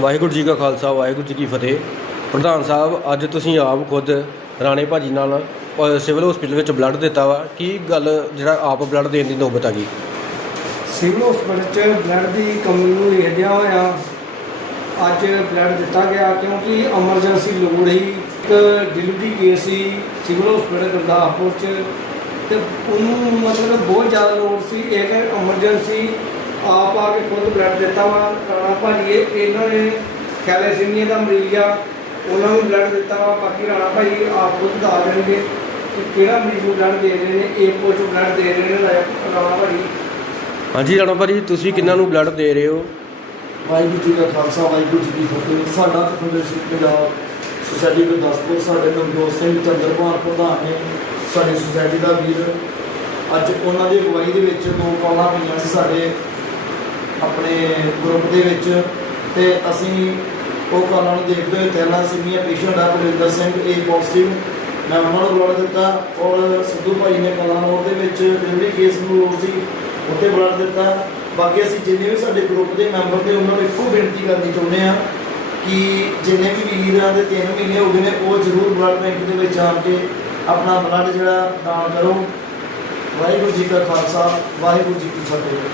ਵਾਹਿਗੁਰੂ ਜੀ ਕਾ ਖਾਲਸਾ, ਵਾਹਿਗੁਰੂ ਜੀ ਕੀ ਫਤਿਹ। ਪ੍ਰਧਾਨ ਸਾਹਿਬ, ਅੱਜ ਤੁਸੀਂ ਆਪ ਖੁਦ ਰਾਣੇ ਭਾਜੀ ਨਾਲ ਸਿਵਲ ਹਸਪੀਟਲ ਵਿੱਚ ਬਲੱਡ ਦਿੱਤਾ ਵਾ। ਕੀ ਗੱਲ, ਜਿਹੜਾ ਆਪ ਬਲੱਡ ਦੇਣ ਦੀ ਨੌਬਤ ਆ ਗਈ? ਸਿਵਲ ਹਸਪਤਾਲ 'ਚ ਬਲੱਡ ਦੀ ਕਮੀ ਨੂੰ ਵੇਖਦਿਆਂ ਹੋਇਆ। ਅੱਜ ਬਲੱਡ ਦਿੱਤਾ ਗਿਆ ਕਿਉਂਕਿ ਐਮਰਜੈਂਸੀ ਲੋੜ ਸੀ। ਇੱਕ ਡਿਲੀਵਰੀ ਕੇਸ ਸੀ ਸਿਵਲ ਹਸਪਤਾਲ ਗੁਰਦਾਸਪੁਰ 'ਚ। ਤੇ ਉਹਨੂੰ ਮਤਲਬ ਬਹੁਤ ਜ਼ਿਆਦਾ ਲੋੜ ਸੀ। ਇੱਕ ਐਮਰਜੈਂਸੀ ਆਪ ਆ ਕੇ ਖੁਦ ਬਲੱਡ ਦਿੱਤਾ ਵਾ ਰਾਣਾ ਭਾਜੀ ਇਹ- ਇਹਨਾਂ ਨੇ ਥੈਲੇਸੀਮੀਆ ਦਾ ਮਰੀਜ਼ ਆ ਉਹਨਾਂ ਨੂੰ ਬਲੱਡ ਦਿੱਤਾ ਵਾ ਬਾਕੀ ਰਾਣਾ ਭਾਜੀ ਆਪ ਖੁਦ ਦੱਸ ਦੇਣਗੇ ਕਿ ਕਿਹੜਾ ਮਰੀਜ਼ ਨੂੰ ਬਲੱਡ ਦੇ ਰਹੇ ਨੇ ਇੱਕ ਕੁਝ ਬਲੱਡ ਦੇ ਰਹੇ ਨੇ ਰਾ- ਰਾਣਾ ਭਾਜੀ। ਹਾਂਜੀ ਰਾਣਾ ਭਾਜੀ ਤੁਸੀਂ ਕਿੰਨਾਂ ਨੂੰ ਬਲੱਡ ਦੇ ਰਹੇ ਹੋ? ਵਾਹਿਗੁਰੂ ਜੀ ਕਾ ਖਾਲਸਾ ਵਾਹਿਗੁਰੂ ਜੀ ਕੀ ਫਤਿਹ। ਸਾਡਾ ਫਾਊਂਡੇਸ਼ਨ ਪੰਜਾਬ ਸੁਸਾਇਟੀ ਗੁਰਦਾਸਪੁਰ ਸਾਡੇ ਨਵਜੋਤ ਸਿੰਘ ਚੰਦਰਪਾਲ ਪ੍ਰਧਾਨ ਨੇ ਸਾਡੀ ਸੁਸਾਇਟੀ ਦਾ ਵੀਰ। ਅੱਜ ਉਹਨਾਂ ਦੀ ਅਗਵਾਈ ਦੇ ਵਿੱਚ ਦੋ ਕਾਲਾਂ ਪਈਆਂ ਸੀ ਸਾਡੇ ਆਪਣੇ ਗਰੁੱਪ ਦੇ ਵਿੱਚ ਤੇ ਅਸੀਂ ਉਹ ਕਾਲਾਂ ਨੂੰ ਦੇਖਦੇ ਹੋਏ ਥੈਲਾ ਸੀਮੀਆ ਪੇਸ਼ੈਂਟ ਆ ਕੁਲਵਿੰਦਰ ਸਿੰਘ ਏ ਪੋਜ਼ਿਟਿਵ ਮੈਂ ਉਹਨਾਂ ਨੂੰ ਬਲੱਡ ਦਿੱਤਾ ਔਰ ਸਿੱਧੂ ਭਾਈ ਨੇ ਕਲਾਨੌਰ ਦੇ ਵਿੱਚ ਡਿਲੀਵਰੀ ਕੇਸ ਨੂੰ ਲੋੜ ਸੀ, ਉੱਥੇ ਬਲੱਡ ਦਿੱਤਾ। ਬਾਕੀ ਅਸੀਂ ਜਿੰਨੇ ਵੀ ਸਾਡੇ ਗਰੁੱਪ ਦੇ ਮੈਂਬਰ ਨੇ, ਉਹਨਾਂ ਨੂੰ ਇੱਕੋ ਬੇਨਤੀ ਕਰਨੀ ਚਾਹੁੰਦੇ ਆ ਕਿ ਜਿੰਨੇ ਵੀ ਵੀਰਾਂ ਦੇ 3 ਮਹੀਨੇ ਹੋ ਗਏ ਨੇ, ਉਹ ਜ਼ਰੂਰ ਬਲੱਡ ਬੈਂਕ ਦੇ ਵਿੱਚ ਆ ਕੇ ਆਪਣਾ ਬਲੱਡ ਜਿਹੜਾ ਦਾਨ ਕਰੋ। ਵਾਹਿਗੁਰੂ ਜੀ ਕਾ ਖਾਲਸਾ, ਵਾਹਿਗੁਰੂ ਜੀ ਕੀ ਫਤਿਹ।